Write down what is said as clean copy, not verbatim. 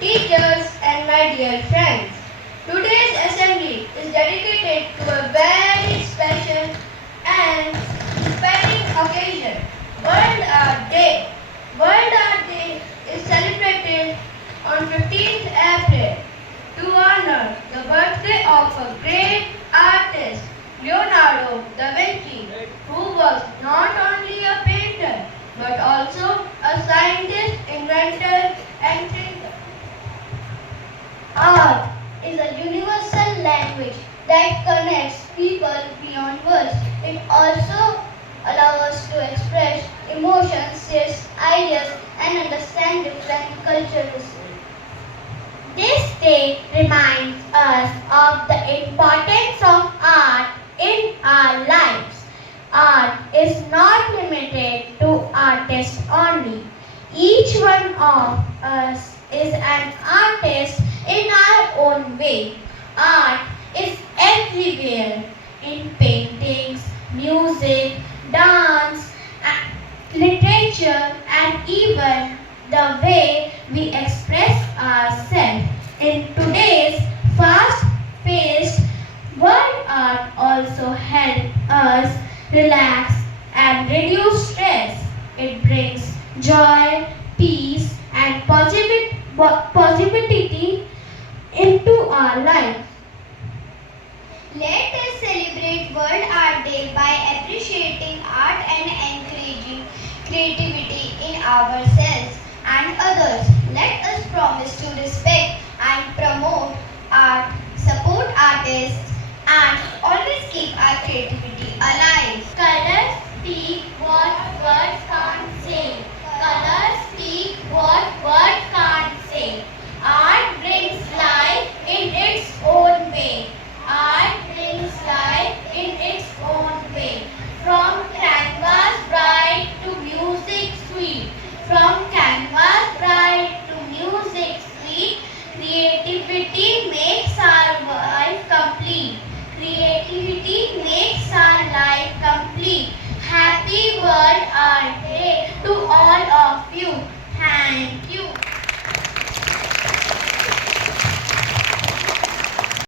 teachers, and my dear friends. Today's assembly is dedicated to a very special and inspiring occasion, World Art Day. World Art Day is celebrated on 15th April to honor the birthday of a great artist, Leonardo da Vinci, who was not only a painter but also a scientist, inventor, and thinker. Art is a universal language that connects people beyond words. It also allows us to express emotions, share ideas, and understand different cultures. This day reminds us of the importance of art in our lives. Art is not limited to artists only. Each one of us is an artist in our own way. Art is everywhere in paintings, music, dance, literature, and even the way we express ourselves. In today's fast-paced world, art also helps us relax and reduce stress. It brings joy, peace, and positivity into our life. Let us celebrate World Art Day by appreciating art and encouraging creativity in ourselves and others. Let us promise to respect and promote art, support artists, and always keep our creativity